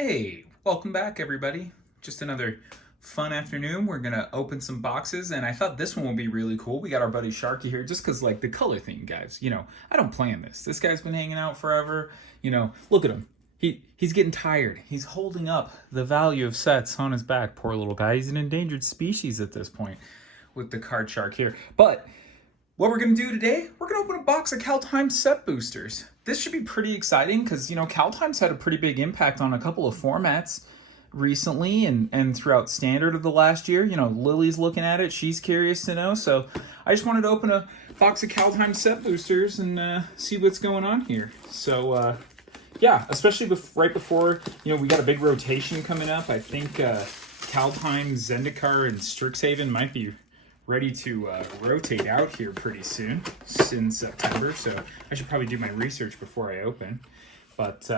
Hey, welcome back everybody. Just another fun afternoon. We're gonna open some boxes and I thought this one would be really cool. We got our buddy Sharky here just cause like the color theme, guys. I don't plan this. This guy's been hanging out forever. Look at him. He's getting tired. He's holding up the value of sets on his back. Poor little guy. He's an endangered species at this point with the card shark here. But what we're going to do today, we're going to open a box of Kaldheim Set Boosters. This should be pretty exciting because, Kaldheim's had a pretty big impact on a couple of formats recently and throughout Standard of the last year. Lily's looking at it. She's curious to know. So I just wanted to open a box of Kaldheim Set Boosters and see what's going on here. So, yeah, especially right before, we got a big rotation coming up. I think Kaldheim, Zendikar, and Strixhaven might be ready to rotate out here pretty soon, in September, so I should probably do my research before I open, but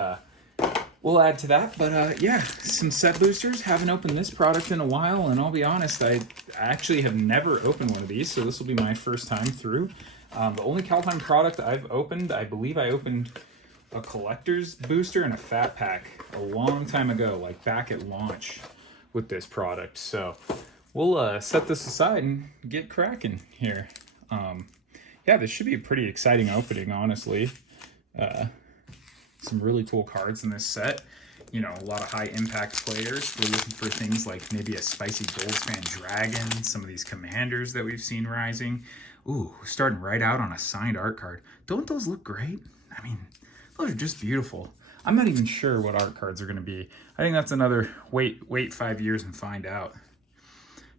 we'll add to that. But yeah, some set boosters. Haven't opened this product in a while, and I'll be honest, I actually have never opened one of these, so this will be my first time through. The only Kaldheim product I've opened, I believe I opened a collector's booster and a fat pack a long time ago, like back at launch with this product, so we'll set this aside and get cracking here. Yeah, this should be a pretty exciting opening, honestly. Some really cool cards in this set. A lot of high impact players. We're looking for things like maybe a spicy Goldspan Dragon, some of these commanders that we've seen rising. Ooh, starting right out on a signed art card. Don't those look great? I mean, those are just beautiful. I'm not even sure what art cards are going to be. I think that's another wait 5 years and find out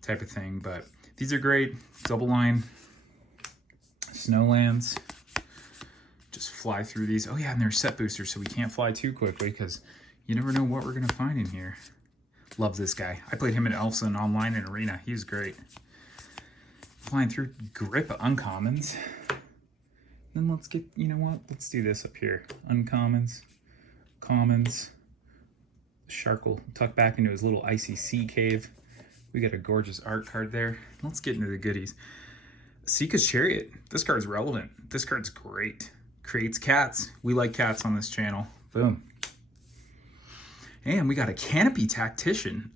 type of thing, but these are great. Double line Snowlands, just fly through these. Oh yeah, and they're set boosters, so we can't fly too quickly because you never know what we're gonna find in here. Love this guy. I played him in Elfson online in Arena. He was great. Flying through grip uncommons. Then let's get, let's do this up here. Uncommons, commons. The shark will tuck back into his little icy sea cave. We got a gorgeous art card there. Let's get into the goodies. Sika's Chariot. This card's relevant. This card's great. Creates cats. We like cats on this channel. Boom. And we got a Canopy Tactician.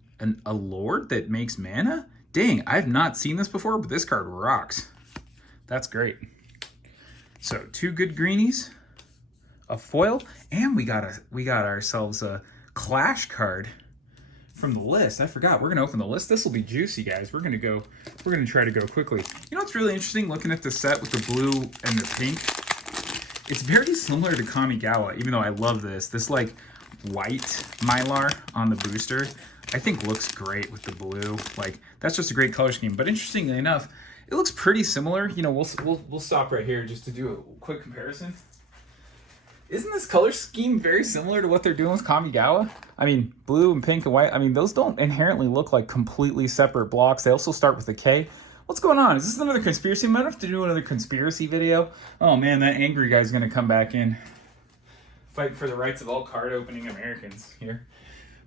A lord that makes mana? Dang, I've not seen this before, but this card rocks. That's great. So 2 good greenies, a foil, and we got ourselves a Clash card from the list. I forgot, we're gonna open the list. This will be juicy, guys. We're gonna try to go quickly. It's really interesting looking at the set with the blue and the pink. It's very similar to Kamigawa, even though I love this. This like white Mylar on the booster, I think looks great with the blue. Like, that's just a great color scheme. But interestingly enough, it looks pretty similar. We'll stop right here just to do a quick comparison. Isn't this color scheme very similar to what they're doing with Kamigawa? I mean, blue and pink and white, I mean, those don't inherently look like completely separate blocks. They also start with a K. What's going on? Is this another conspiracy? I might have to do another conspiracy video. Oh man, that angry guy's gonna come back in. Fighting for the rights of all card opening Americans here.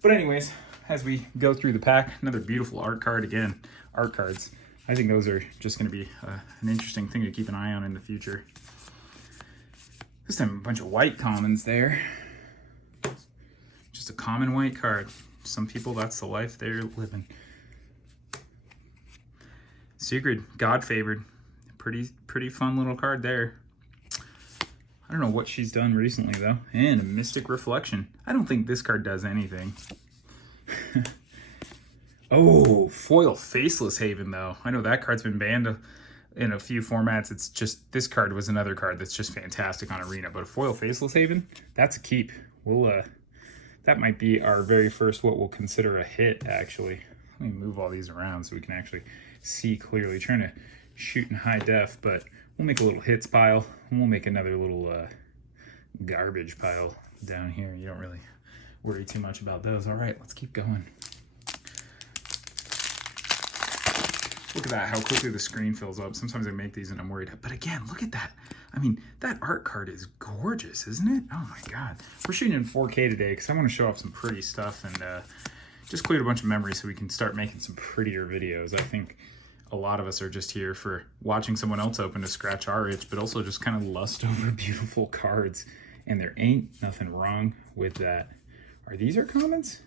But anyways, as we go through the pack, another beautiful art card again. Art cards. I think those are just gonna be an interesting thing to keep an eye on in the future. This time a bunch of white commons there. Just a common white card. Some people, that's the life they're living. Sigrid, God Favored. Pretty fun little card there. I don't know what she's done recently though. And a Mystic Reflection. I don't think this card does anything. Oh, foil Faceless Haven though. I know that card's been banned in a few formats. It's just, this card was another card that's just fantastic on Arena, but a foil Faceless Haven, that's a keep. That might be our very first what we'll consider a hit, actually. Let me move all these around so we can actually see clearly. Trying to shoot in high def, but we'll make a little hits pile, and we'll make another little garbage pile down here. You don't really worry too much about those. All right, let's keep going. Look at that, how quickly the screen fills up. Sometimes I make these and I'm worried. But again, look at that. I mean, that art card is gorgeous, isn't it? Oh my God. We're shooting in 4K today because I want to show off some pretty stuff and just cleared a bunch of memory so we can start making some prettier videos. I think a lot of us are just here for watching someone else open to scratch our itch, but also just kind of lust over beautiful cards. And there ain't nothing wrong with that. Are these our commons?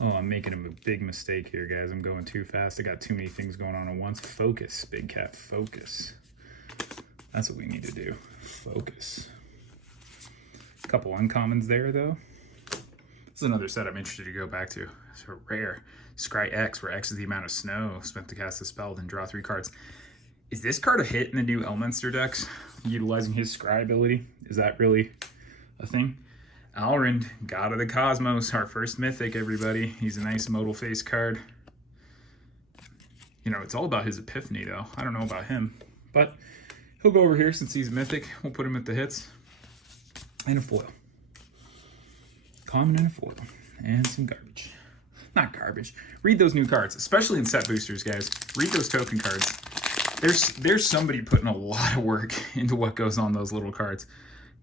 Oh, I'm making a big mistake here, guys. I'm going too fast. I got too many things going on at once. Focus, big cat, focus. That's what we need to do. Focus. A couple uncommons there, though. This is another set I'm interested to go back to. It's a rare. Scry X, where X is the amount of snow spent to cast a spell, then draw 3 cards. Is this card a hit in the new Elminster decks? Utilizing his Scry ability? Is that really a thing? Alrind, God of the Cosmos, our first mythic, everybody. He's a nice modal face card. You know, it's all about his epiphany, though. I don't know about him, but he'll go over here since he's mythic. We'll put him at the hits. And a foil. Common and a foil. And some garbage. Not garbage. Read those new cards, especially in set boosters, guys. Read those token cards. There's somebody putting a lot of work into what goes on those little cards.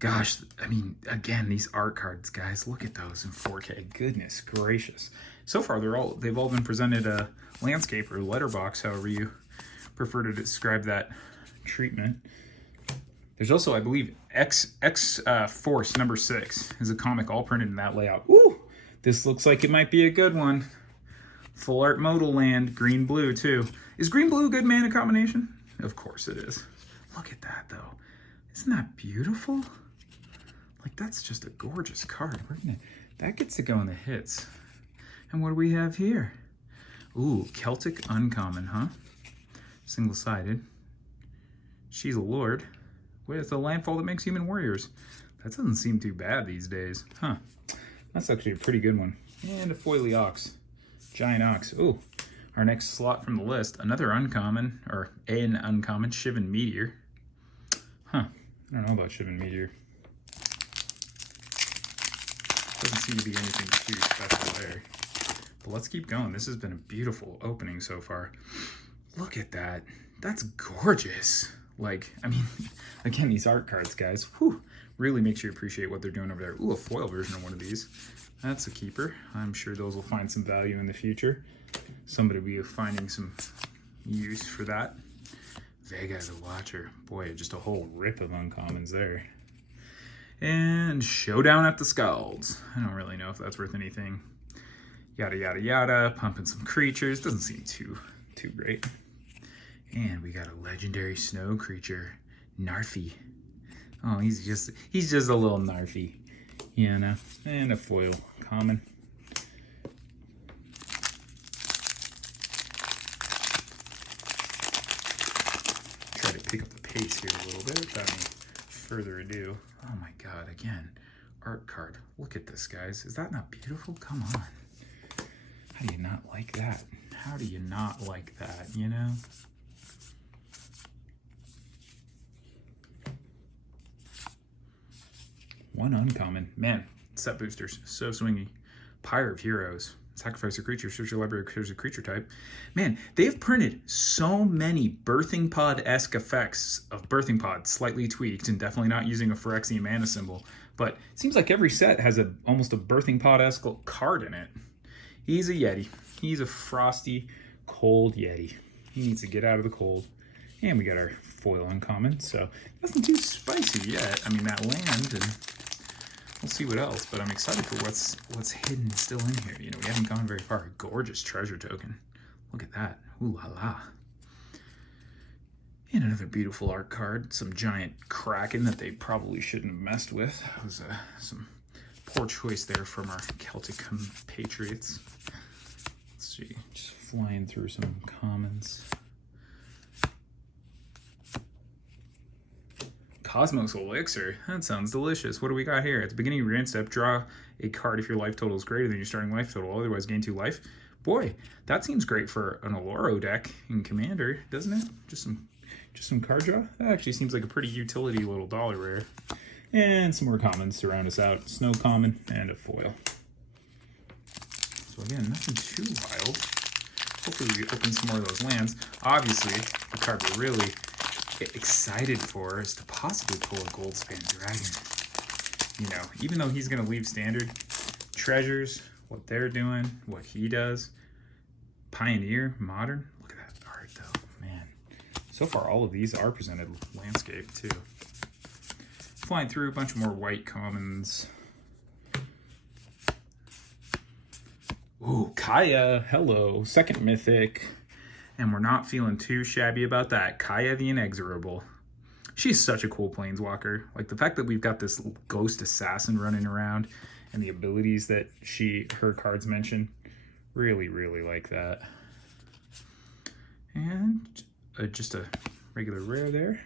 Gosh, I mean, again, these art cards, guys, look at those in 4K. Goodness gracious. So far, they've all been presented a landscape or letterbox, however you prefer to describe that treatment. There's also, I believe, X Force number 6 is a comic all printed in that layout. Ooh, this looks like it might be a good one. Full art modal land, green blue too. Is green blue a good mana combination? Of course it is. Look at that though. Isn't that beautiful? Like, that's just a gorgeous card. That gets to go in the hits. And what do we have here? Ooh, Celtic uncommon, huh? Single-sided. She's a lord with a landfall that makes human warriors. That doesn't seem too bad these days, huh? That's actually a pretty good one. And a foily ox. Giant ox. Ooh, our next slot from the list. Another uncommon, or an uncommon, Shivan Meteor. Huh, I don't know about Shivan Meteor. Doesn't seem to be anything too special there. But let's keep going. This has been a beautiful opening so far. Look at that. That's gorgeous. Like, I mean, again, these art cards, guys, whew, really makes you appreciate what they're doing over there. Ooh, a foil version of one of these. That's a keeper. I'm sure those will find some value in the future. Somebody will be finding some use for that. Vega the Watcher. Boy, just a whole rip of uncommons there. And Showdown at the Scalds. I don't really know if that's worth anything. Yada, yada, yada. Pumping some creatures. Doesn't seem too great. And we got a legendary snow creature, Narfi. Oh, he's just a little Narfi. You know. And a foil common. Try to pick up the pace here a little bit without any further ado. Oh my god, again, art card. Look at this, guys. Is that not beautiful? Come on. How do you not like that? How do you not like that, you know? One uncommon. Man, set boosters. So swingy. Pyre of Heroes. Sacrifice a creature. Search your library. Here's a creature type. Man, they've printed so many Birthing Pod-esque effects of Birthing Pod, slightly tweaked, and definitely not using a Phyrexian mana symbol. But it seems like every set has almost a Birthing Pod-esque card in it. He's a Yeti. He's a frosty, cold Yeti. He needs to get out of the cold. And we got our foil uncommon, so nothing too spicy yet. I mean, that land, and we'll see what else, but I'm excited for what's hidden still in here. You know, we haven't gone very far. Gorgeous treasure token. Look at that. Ooh la la. And another beautiful art card. Some giant kraken that they probably shouldn't have messed with. That was some poor choice there from our Celtic compatriots. Let's see. Just flying through some commons. Cosmos Elixir. That sounds delicious. What do we got here? At the beginning of your end step, draw a card if your life total is greater than your starting life total. Otherwise, gain 2 life. Boy, that seems great for an Oloro deck in Commander, doesn't it? Just some card draw. That actually seems like a pretty utility little dollar rare. And some more commons to round us out. Snow common and a foil. So again, nothing too wild. Hopefully we open some more of those lands. Obviously, the card we're really excited for is to possibly pull a Goldspan Dragon. You know, even though he's going to leave standard, treasures, what they're doing, what he does, Pioneer, Modern. Look at that art though, man. So far, all of these are presented landscape too. Flying through a bunch more white commons. Ooh, Kaya, hello, second mythic. And we're not feeling too shabby about that. Kaya the Inexorable. She's such a cool planeswalker. Like the fact that we've got this ghost assassin running around and the abilities that her cards mention. Really, really like that. And just a regular rare there.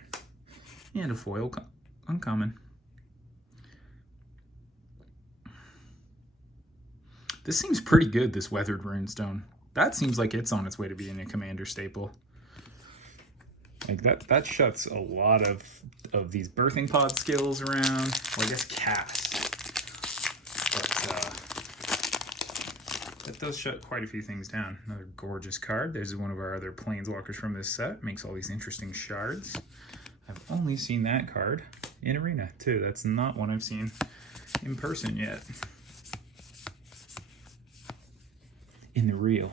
And a foil uncommon. This seems pretty good, this Weathered Runestone. That seems like it's on its way to being a commander staple. Like that shuts a lot of these birthing pod skills around. Well, I guess cast. But that does shut quite a few things down. Another gorgeous card. There's one of our other planeswalkers from this set. Makes all these interesting shards. I've only seen that card in Arena, too. That's not one I've seen in person yet. In the real.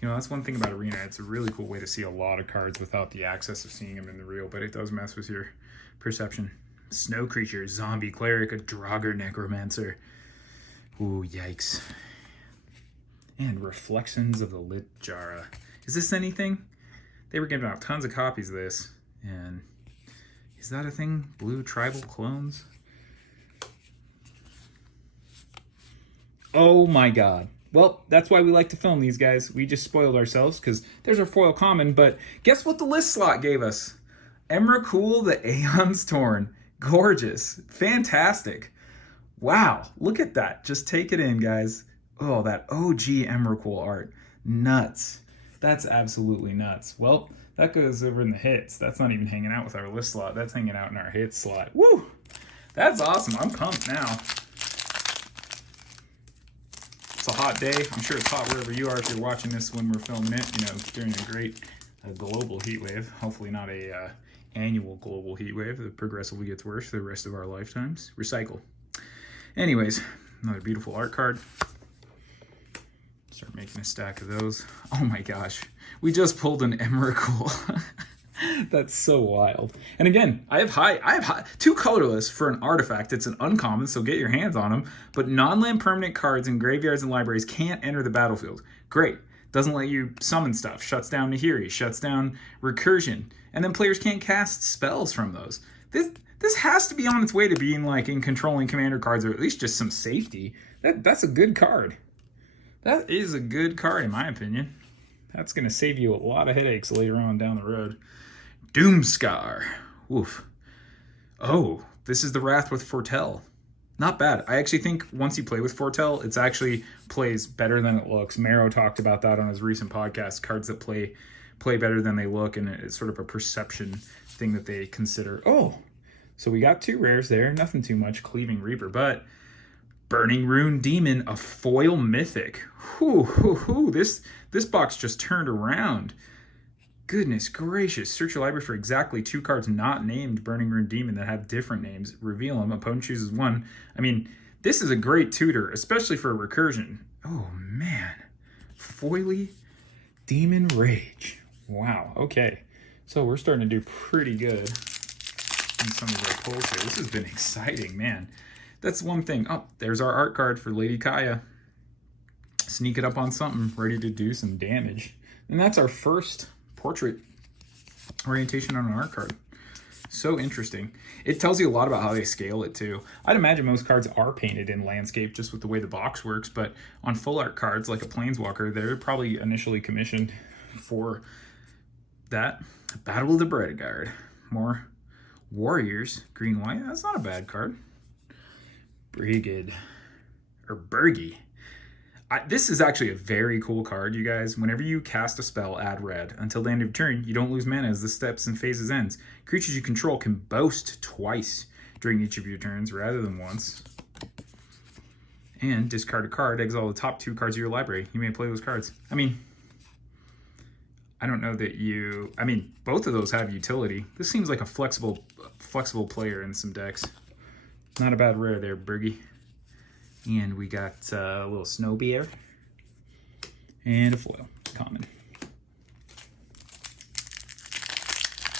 You know, that's one thing about Arena. It's a really cool way to see a lot of cards without the access of seeing them in the real, but it does mess with your perception. Snow creature, zombie cleric, a Draugr necromancer. Ooh, yikes. And Reflections of the Lit Jara. Is this anything? They were giving out tons of copies of this. And is that a thing? Blue tribal clones? Oh my god. Well, that's why we like to film these, guys. We just spoiled ourselves because there's our foil common, but guess what the list slot gave us? Emrakul, the Aeon's Torn. Gorgeous. Fantastic. Wow, look at that. Just take it in, guys. Oh, that OG Emrakul art. Nuts. That's absolutely nuts. Well, that goes over in the hits. That's not even hanging out with our list slot. That's hanging out in our hits slot. Woo! That's awesome. I'm pumped now. It's a hot day. I'm sure it's hot wherever you are if you're watching this when we're filming it, you know, during a great global heat wave. Hopefully not a annual global heat wave that progressively gets worse for the rest of our lifetimes. Recycle. Anyways, another beautiful art card. Start making a stack of those. Oh my gosh. We just pulled an Emrakul. That's so wild. And again, I have high, two colorless for an artifact. It's an uncommon, so get your hands on them. But non-land permanent cards in graveyards and libraries can't enter the battlefield. Great. Doesn't let you summon stuff. Shuts down Nahiri. Shuts down Recursion. And then players can't cast spells from those. This has to be on its way to being like in controlling commander cards, or at least just some safety. That's a good card. That is a good card in my opinion. That's going to save you a lot of headaches later on down the road. Doomscar. Oof. Oh, this is the Wrath with Foretell. Not bad. I actually think once you play with Foretell, it's actually plays better than it looks. Marrow talked about that on his recent podcast. Cards that play better than they look, and it's sort of a perception thing that they consider. Oh, so we got two rares there. Nothing too much. Cleaving Reaper, but Burning Rune Demon, a foil mythic. Whoo. This box just turned around. Goodness gracious. Search your library for exactly two cards not named Burning Rune Demon that have different names. Reveal them. Opponent chooses one. I mean, this is a great tutor, especially for a recursion. Oh, man. Foily Demon Rage. Wow. Okay. So we're starting to do pretty good in some of our pulls here. This has been exciting, man. That's one thing. Oh, there's our art card for Lady Kaya. Sneak it up on something, ready to do some damage. And that's our first portrait orientation on an art card. So interesting. It tells you a lot about how they scale it too. I'd imagine most cards are painted in landscape just with the way the box works, but on full art cards like a Planeswalker, they're probably initially commissioned for that. Battle of the Bredeguard. More Warriors. Green-white. That's not a bad card. Brigid. Or Bergie. This is actually a very cool card, you guys. Whenever you cast a spell, add red. Until the end of your turn, you don't lose mana as the steps and phases ends. Creatures you control can boast twice during each of your turns rather than once. And discard a card, exile the top two cards of your library. You may play those cards. I mean, I don't know that you... I mean, both of those have utility. This seems like a flexible player in some decks. Not a bad rare there, Bergie. And we got a little Snow Bear and a foil common.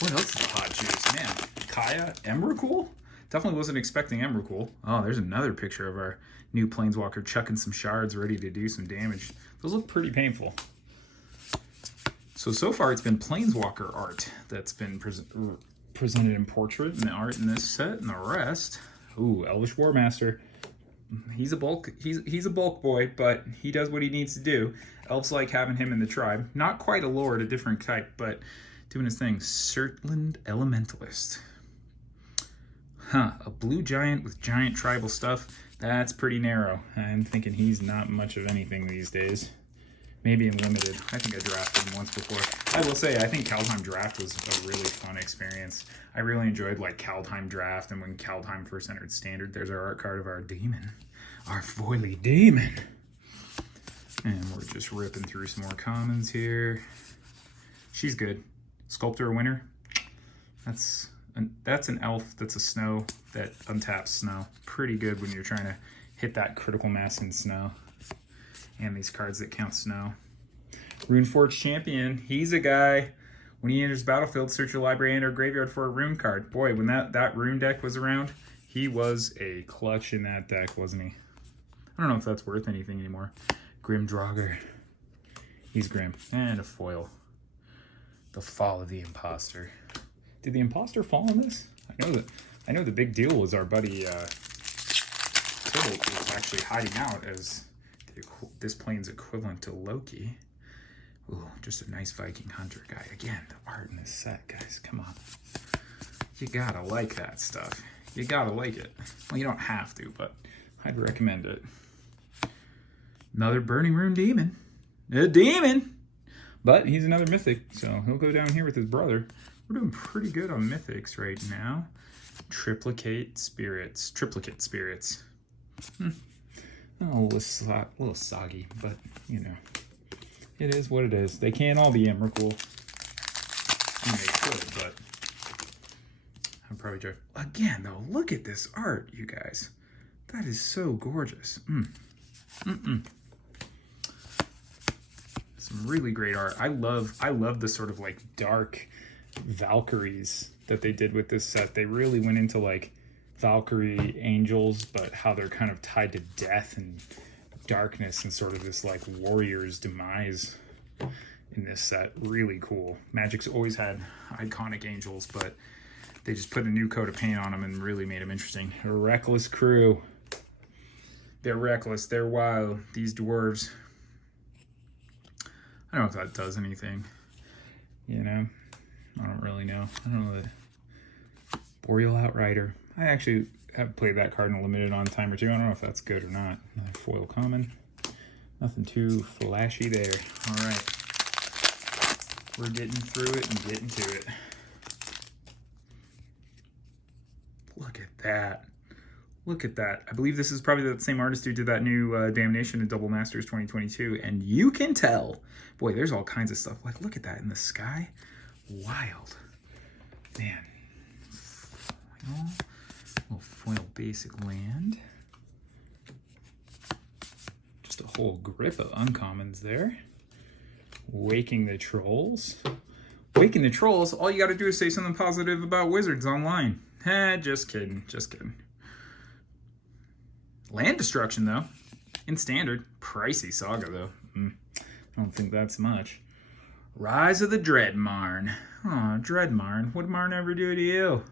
What else is a hot juice? Man, Kaya, Emrakul? Definitely wasn't expecting Emrakul. Oh, there's another picture of our New Planeswalker chucking some shards ready to do some damage. Those look pretty painful. So far it's been Planeswalker art that's been presented in portrait, and the art in this set, and the rest. Ooh, Elvish Warmaster. He's a bulk boy, but he does what he needs to do. Elves like having him in the tribe. Not quite a lord, a different type, but doing his thing. Surtland Elementalist. Huh, a blue giant with giant tribal stuff. That's pretty narrow. I'm thinking he's not much of anything these days. Maybe in limited. I think I drafted him once before. I will say, I think Kaldheim Draft was a really fun experience. I really enjoyed like Kaldheim Draft, and when Kaldheim first entered Standard, there's our art card of our demon. Our foily demon. And we're just ripping through some more commons here. She's good. Sculptor winner. That's an elf that's a snow that untaps snow. Pretty good when you're trying to hit that critical mass in snow. And these cards that count snow. Runeforge Champion. He's a guy. When he enters battlefield, search your library and or graveyard for a rune card. Boy, when that rune deck was around, he was a clutch in that deck, wasn't he? I don't know if that's worth anything anymore. Grim Draugr. He's grim. And a foil. The Fall of the Imposter. Did the Imposter fall in this? I know the big deal was our buddy Tybalt was actually hiding out as this plane's equivalent to Loki. Ooh, just a nice Viking hunter guy. Again, the art in this set, guys. Come on. You gotta like that stuff. You gotta like it. Well, you don't have to, but I'd recommend it. Another Burning Rune Demon. A demon! But he's another mythic, so he'll go down here with his brother. We're doing pretty good on mythics right now. Triplicate Spirits. Oh, a little soggy, but, you know, it is what it is. They can't all be Emrakul. I mean, they could, but I'm probably joking. Again, though, look at this art, you guys. That is so gorgeous. Some really great art. I love the sort of like dark Valkyries that they did with this set. They really went into like Valkyrie angels, but how they're kind of tied to death and darkness and sort of this like warrior's demise in this set. Really cool. Magic's always had iconic angels, but they just put a new coat of paint on them and really made them interesting. A reckless crew. They're reckless. They're wild. These dwarves. I don't know if that does anything. You know? I don't really know. I don't know the Boreal Outrider. I actually have played that card in a limited on time or two. I don't know if that's good or not. Another foil common. Nothing too flashy there. All right. We're getting through it and getting to it. Look at that. Look at that. I believe this is probably the same artist who did that new Damnation and Double Masters 2022. And you can tell. Boy, there's all kinds of stuff. Like, look at that in the sky. Wild. Man. Foil. Little foil basic land. Just a whole grip of uncommons there. Waking the Trolls. Waking the Trolls, all you gotta do is say something positive about Wizards online. Just kidding. Just kidding. Land Destruction, though. In Standard. Pricey Saga, though. I don't think that's much. Rise of the Dreadmarn. Aw, Dreadmarn. What did Marn ever do to you?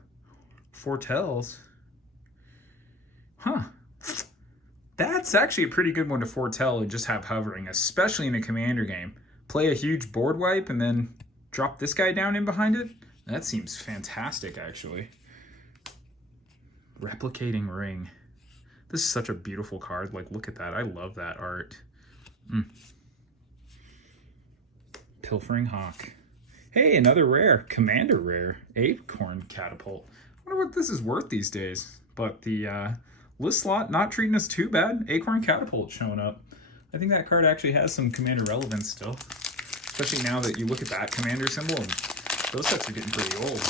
Foretells. Huh. That's actually a pretty good one to foretell and just have hovering, especially in a commander game. Play a huge board wipe and then drop this guy down in behind it? That seems fantastic, actually. Replicating Ring. This is such a beautiful card. Like, look at that. I love that art. Pilfering Hawk. Hey, another rare. Commander rare. Acorn Catapult. I wonder what this is worth these days. But the list slot not treating us too bad. Acorn Catapult showing up. I think that card actually has some commander relevance still. Especially now that you look at that commander symbol. And those sets are getting pretty old.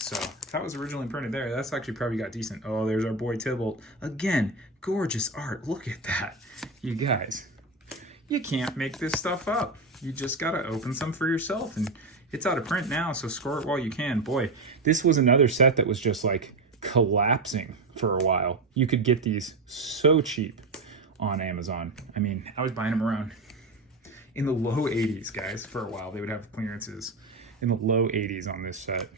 So if that was originally printed there, that's actually probably got decent. Oh, there's our boy Tybalt. Again, gorgeous art. Look at that. You guys, you can't make this stuff up. You just got to open some for yourself. And it's out of print now, so score it while you can. Boy, this was another set that was just like collapsing for a while. You could get these so cheap. on Amazon. I mean, I was buying them around in the low 80s, guys. For a while, they would have clearances in the low 80s on this set.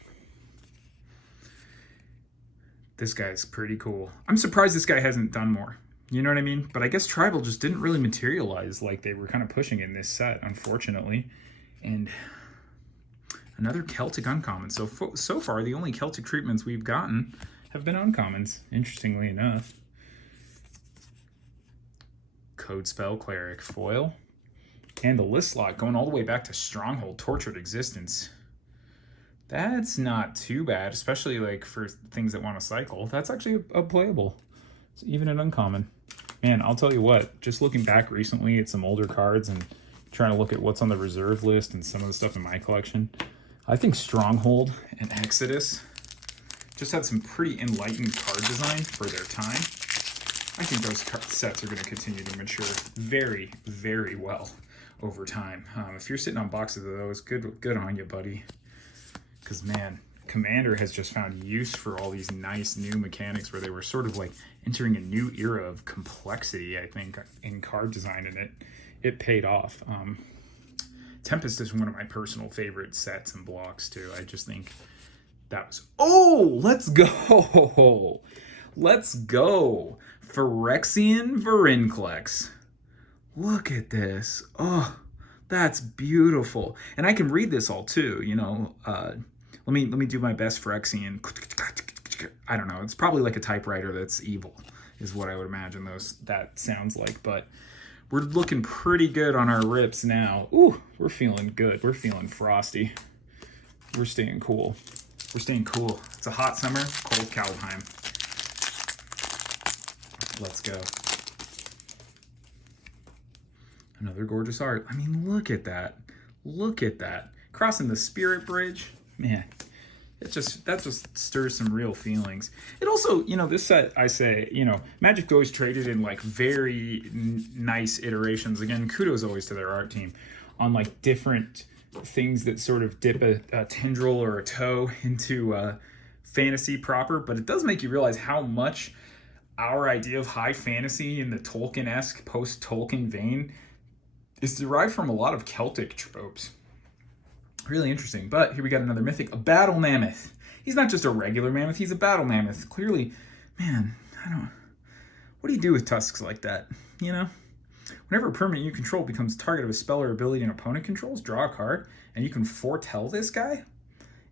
This guy's pretty cool. I'm surprised this guy hasn't done more. You know what I mean? But I guess Tribal just didn't really materialize like they were kind of pushing in this set, unfortunately. And another Celtic uncommon. So far, the only Celtic treatments we've gotten have been uncommons, interestingly enough. Code Spell Cleric foil. And the list slot going all the way back to Stronghold, Tortured Existence. That's not too bad, especially like for things that want to cycle. That's actually a playable. It's even an uncommon. Man, I'll tell you what, just looking back recently at some older cards and trying to look at what's on the reserve list and some of the stuff in my collection, I think Stronghold and Exodus just had some pretty enlightened card design for their time. I think those sets are going to continue to mature very, very well over time. If you're sitting on boxes of those, good on you, buddy. Because, man, Commander has just found use for all these nice new mechanics where they were sort of like entering a new era of complexity, I think, in card design, and it paid off. Tempest is one of my personal favorite sets and blocks, too. I just think that was... Oh, let's go! Let's go! Phyrexian Vorinclex. Look at this. Oh, that's beautiful. And I can read this all, too, you know. Let me do my best Phyrexian. I don't know. It's probably like a typewriter that's evil, is what I would imagine that sounds like. But we're looking pretty good on our rips now. Ooh, we're feeling good. We're feeling frosty. We're staying cool. We're staying cool. It's a hot summer, cold Kaldheim. Let's go. Another gorgeous art. I mean, look at that. Look at that. Crossing the Spirit Bridge. Man, that just stirs some real feelings. It also, you know, this set, I say, you know, Magic's always traded in like very nice iterations. Again, kudos always to their art team on like different things that sort of dip a tendril or a toe into fantasy proper. But it does make you realize how much our idea of high fantasy in the Tolkien-esque, post-Tolkien vein is derived from a lot of Celtic tropes. Really interesting. But here we got another mythic, a battle mammoth. He's not just a regular mammoth, he's a battle mammoth. Clearly, man, what do you do with tusks like that? You know? Whenever a permanent you control becomes target of a spell or ability an opponent controls, draw a card, and you can foretell this guy?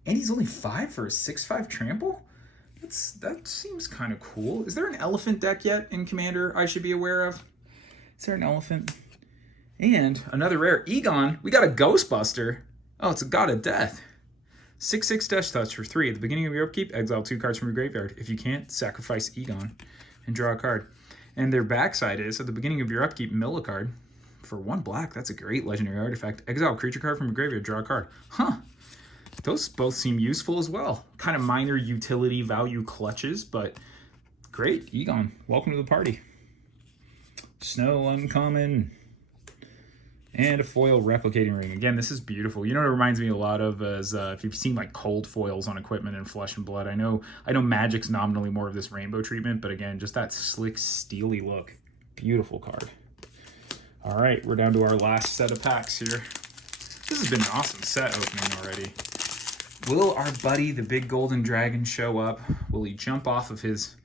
And he's only 5 for a 6/5 trample? That seems kind of cool. Is there an elephant deck yet in Commander I should be aware of? Is there an elephant? And another rare, Egon. We got a Ghostbuster. Oh, it's a God of Death. 6/6 Death Touch for 3. At the beginning of your upkeep, exile 2 cards from your graveyard. If you can't, sacrifice Egon and draw a card. And their backside is, at the beginning of your upkeep, mill a card. For 1 black, that's a great legendary artifact. Exile a creature card from your graveyard, draw a card. Huh. Those both seem useful as well. Kind of minor utility value clutches, but great. Egon, welcome to the party. Snow uncommon. And a foil replicating ring. Again, this is beautiful. You know what it reminds me a lot of is if you've seen like cold foils on equipment in Flesh and Blood. I know Magic's nominally more of this rainbow treatment, but again, just that slick, steely look. Beautiful card. All right, we're down to our last set of packs here. This has been an awesome set opening already. Will our buddy, the big golden dragon, show up? Will he jump off of his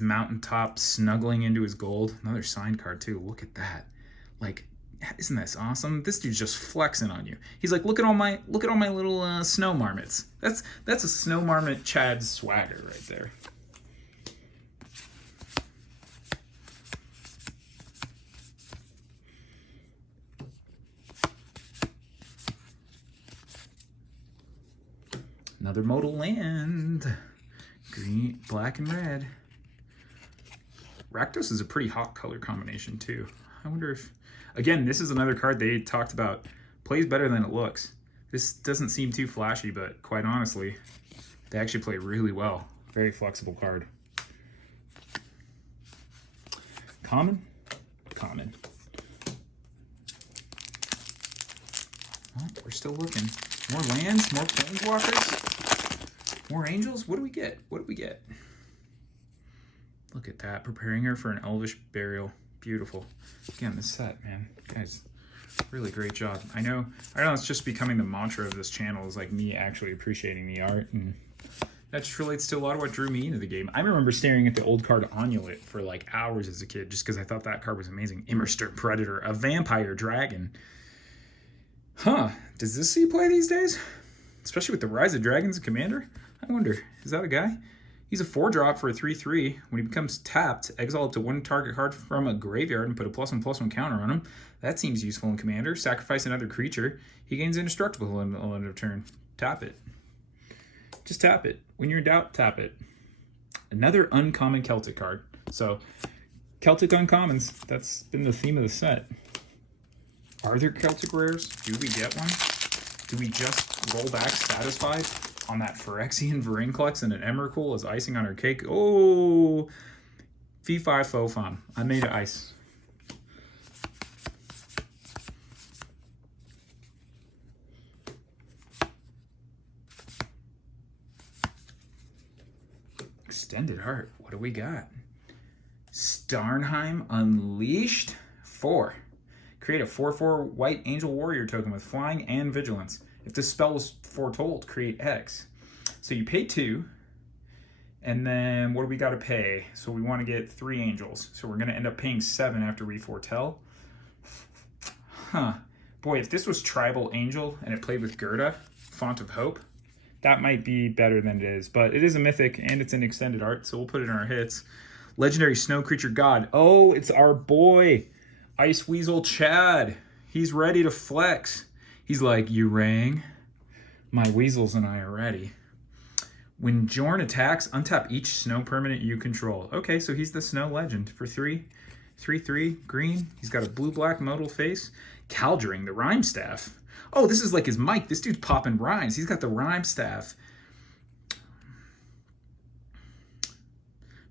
mountaintop, snuggling into his gold? Another signed card too. Look at that. Like, isn't this awesome? This dude's just flexing on you. He's like, look at all my little snow marmots. That's a snow marmot Chad swagger right there. Another modal land. Green, black, and red. Rakdos is a pretty hot color combination too. I wonder if, again, this is another card they talked about. Plays better than it looks. This doesn't seem too flashy, but quite honestly, they actually play really well. Very flexible card. Common? Common. Well, we're still looking. More lands, more planeswalkers, more angels. What do we get? What do we get? Look at that. Preparing her for an Elvish burial. Beautiful. Again, this set, man. Guys, really great job. I know it's just becoming the mantra of this channel, is like me actually appreciating the art, and that just relates to a lot of what drew me into the game. I remember staring at the old card Onulet for like hours as a kid just because I thought that card was amazing. Immersturm Predator, a vampire dragon. Huh, does this see play these days? Especially with the Rise of Dragons and Commander? I wonder, is that a guy? He's a 4-drop for a 3/3. When he becomes tapped, exile up to 1 target card from a graveyard and put a +1/+1 counter on him. That seems useful in Commander. Sacrifice another creature. He gains indestructible at the end of turn. Tap it. Just tap it. When you're in doubt, tap it. Another uncommon Celtic card. So, Celtic uncommons. That's been the theme of the set. Are there Celtic rares? Do we get one? Do we just roll back satisfied on that Phyrexian Virinclex and an Emrakul as icing on our cake? Oh, V5 faux fun. I made it ice. Extended art. What do we got? Starnheim Unleashed 4. Create a 4/4 white angel warrior token with flying and vigilance. If this spell was foretold, create X. So you pay 2, and then what do we got to pay? So we want to get 3 angels. So we're going to end up paying 7 after we foretell. Huh. Boy, if this was Tribal Angel and it played with Gerda, Font of Hope, that might be better than it is. But it is a mythic, and it's an extended art, so we'll put it in our hits. Legendary Snow Creature God. Oh, it's our boy, Ice Weasel Chad. He's ready to flex. He's like, you rang? My weasels and I are ready. When Jorn attacks, untap each snow permanent you control. Okay, so he's the snow legend for 3. 3/3, green. He's got a blue-black modal face. Kaldheim, the rhyme staff. Oh, this is like his mic. This dude's popping rhymes. He's got the rhyme staff.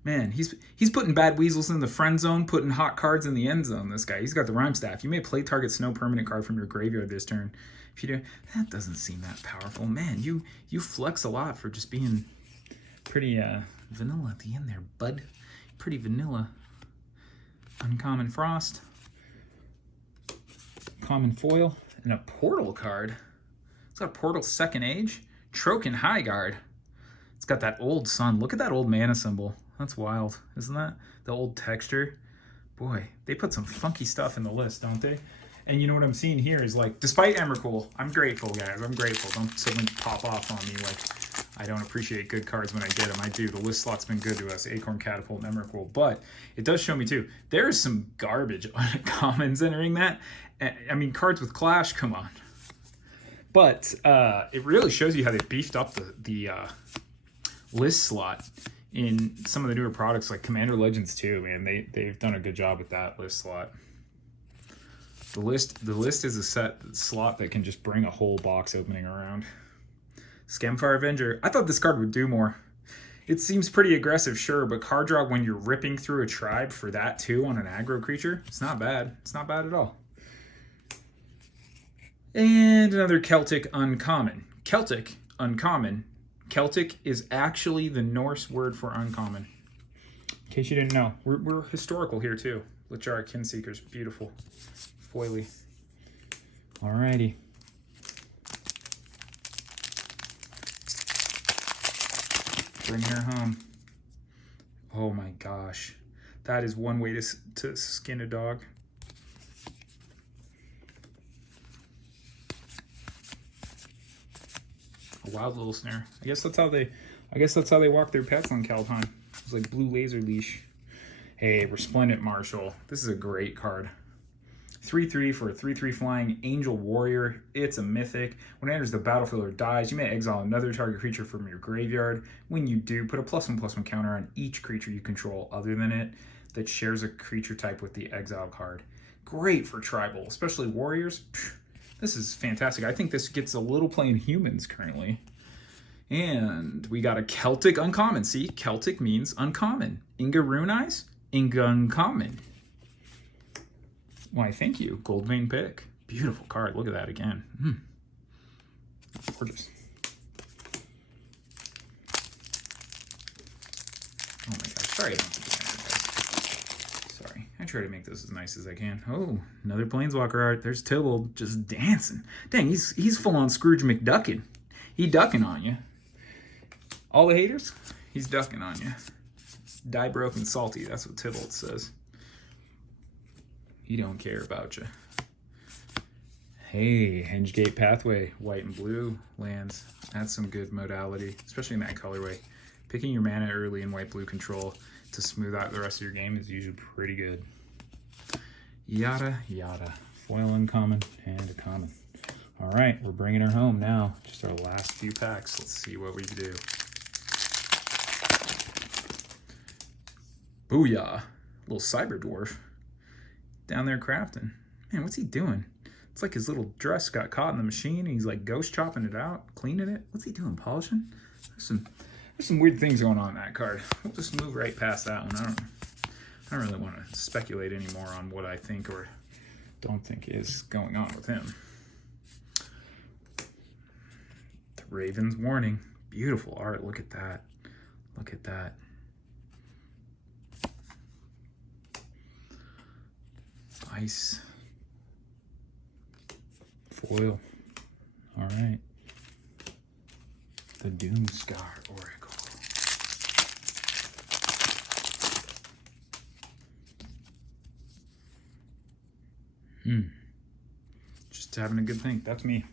Man, he's putting bad weasels in the friend zone, putting hot cards in the end zone, this guy. He's got the rhyme staff. You may play target snow permanent card from your graveyard this turn. If you do, that doesn't seem that powerful. Man, you flex a lot for just being pretty vanilla at the end there, bud. Pretty vanilla. Uncommon Frost. Common foil. And a portal card. It's got a portal second age. Trocan Highguard. It's got that old sun. Look at that old mana symbol. That's wild, isn't that? The old texture. Boy, they put some funky stuff in the list, don't they? And you know what I'm seeing here is like, despite Emrakul, I'm grateful, guys. I'm grateful. Don't suddenly pop off on me like I don't appreciate good cards when I get them. I do. The list slot's been good to us, Acorn, Catapult, and Emrakul. But it does show me, too, there's some garbage commons entering that. I mean, cards with Clash, come on. But it really shows you how they beefed up the list slot in some of the newer products like Commander Legends 2, man. They've done a good job with that list slot. The list is a slot that can just bring a whole box opening around. Scamfire Avenger. I thought this card would do more. It seems pretty aggressive, sure, but card draw when you're ripping through a tribe for that too on an aggro creature, it's not bad. It's not bad at all. And another Celtic uncommon. Celtic uncommon. Celtic is actually the Norse word for uncommon. In case you didn't know, we're historical here too. Lichara Kinseekers, beautiful. Foily. Alrighty. Bring her home. Oh my gosh. That is one way to skin a dog. A wild little snare. I guess that's how they walk their pets on Kaldheim. It's like blue laser leash. Hey, Resplendent Marshal. This is a great card. 3/3 for a 3/3 flying Angel Warrior. It's a mythic. When it enters the battlefield or dies, you may exile another target creature from your graveyard. When you do, put a +1/+1 counter on each creature you control other than it that shares a creature type with the exile card. Great for tribal, especially warriors. This is fantastic. I think this gets a little play in humans currently. And we got a Celtic uncommon. See, Celtic means uncommon. Inga Rune Eyes, Inga uncommon. Why, thank you. Gold Vein Pick. Beautiful card. Look at that again. Gorgeous. Oh my gosh. Sorry I don't have the camera, guys. Sorry. I try to make this as nice as I can. Oh, another Planeswalker art. There's Tybalt just dancing. Dang, he's full on Scrooge McDuckin'. He ducking on you. All the haters, he's ducking on you. Die broken salty, that's what Tybalt says. He don't care about you. Hey, Hengegate Pathway, white and blue lands. That's some good modality, especially in that colorway. Picking your mana early in white-blue control to smooth out the rest of your game is usually pretty good. Yada, yada. Foil uncommon and a common. All right, we're bringing her home now. Just our last few packs. Let's see what we can do. Booyah. Little cyber dwarf. Down there crafting. Man, what's he doing? It's like his little dress got caught in the machine and he's like ghost chopping it out, cleaning it. What's he doing, polishing? There's some weird things going on in that card. We'll just move right past that one. I don't really want to speculate anymore on what I think or don't think is going on with him. The Raven's Warning. Beautiful art. Look at that. Look at that. Ice. Foil. All right. The Doomscar Oracle. Just having a good think. That's me.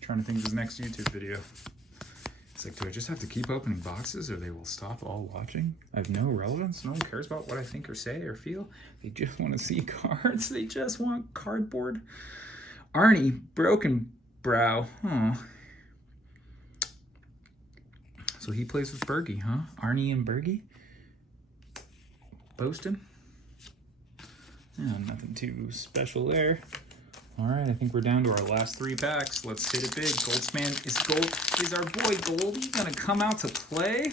Trying to think of his next YouTube video. It's like, do I just have to keep opening boxes or they will stop all watching? I have no relevance. No one cares about what I think or say or feel. They just want to see cards. They just want cardboard. Arnie, Broken Brow. Oh. So he plays with Bergie, huh? Arnie and Bergie? Boasting? Yeah, nothing too special there. All right, I think we're down to our last 3 packs. Let's hit it big. Goldsman is our boy Goldie gonna come out to play?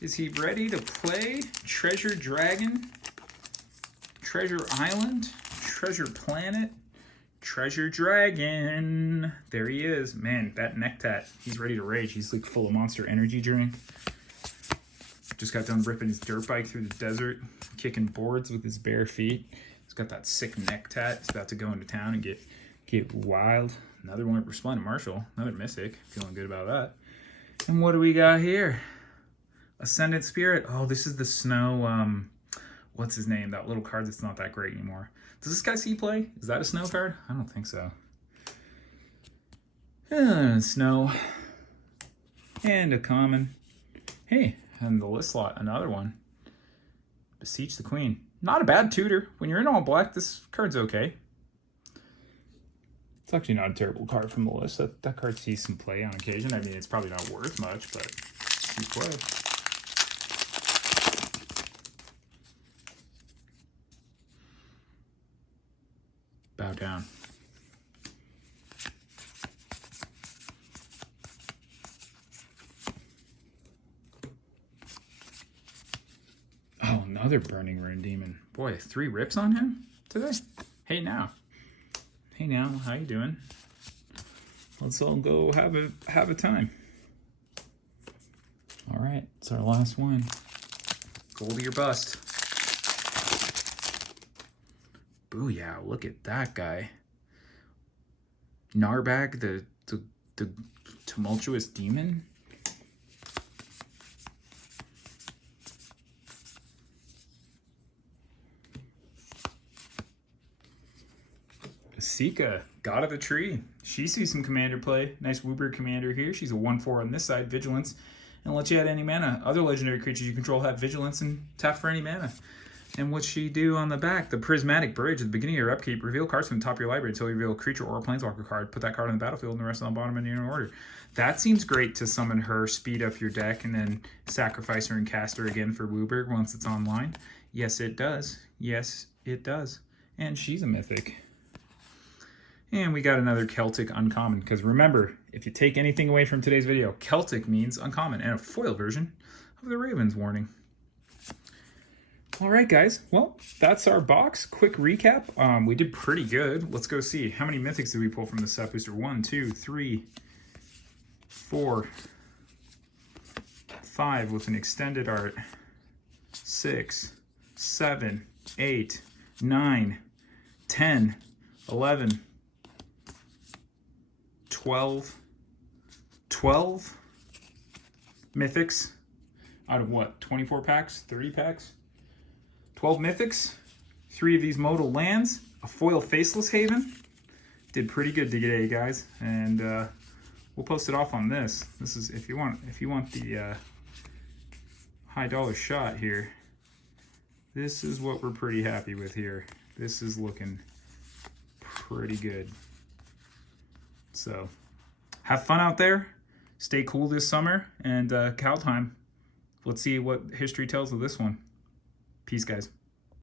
Is he ready to play? Treasure Dragon, Treasure Island, Treasure Planet, Treasure Dragon. There he is. Man, that Necktat, he's ready to rage. He's like full of Monster Energy drink. Just got done ripping his dirt bike through the desert, kicking boards with his bare feet. He's got that sick Necktat. He's about to go into town and get wild. Another one for Resplendent Marshal. Another Mythic. Feeling good about that. And what do we got here? Ascendant Spirit. Oh, this is the snow. What's his name? That little card that's not that great anymore. Does this guy see play? Is that a snow card? I don't think so. Snow. And a common. Hey, and the list slot, another one. Beseech the Queen. Not a bad tutor. When you're in all black, this card's okay. It's actually not a terrible card from the list. That card sees some play on occasion. I mean, it's probably not worth much, but sees play. Bow down. Oh, another Burning Rune Demon. Boy, 3 rips on him today. Hey now. Hey now, how you doing? Let's all go have a time. All right, it's our last one. Goldie or bust. Booyah, look at that guy. Narbag, the tumultuous demon. Sika, God of the Tree. She sees some commander play. Nice Wooburg commander here. She's a 1/4 on this side, vigilance, and lets you add any mana. Other legendary creatures you control have vigilance and tap for any mana. And what's she do on the back? The Prismatic Bridge. At the beginning of your upkeep, reveal cards from the top of your library until you reveal a creature or a planeswalker card. Put that card on the battlefield and the rest on the bottom in your order. That seems great to summon her, speed up your deck, and then sacrifice her and cast her again for Wooburg once it's online. Yes, it does. Yes, it does. And she's a mythic. And we got another Celtic uncommon, because remember, if you take anything away from today's video, Celtic means uncommon, and a foil version of the Raven's Warning. All right, guys. Well, that's our box. Quick recap. We did pretty good. Let's go see. How many mythics did we pull from the set booster? 1, 2, 3, 4, 5 with an extended art. 6, 7, 8, 9, 10, 11, 12 mythics out of what, 24 packs, 30 packs, 12 mythics, 3 of these modal lands, a foil Faceless Haven. Did pretty good today, guys, and we'll post it off on this. This is if you want the high dollar shot here. This is what we're pretty happy with here. This is looking pretty good. So have fun out there. Stay cool this summer, and Kaldheim. Let's see what history tells of this one. Peace, guys.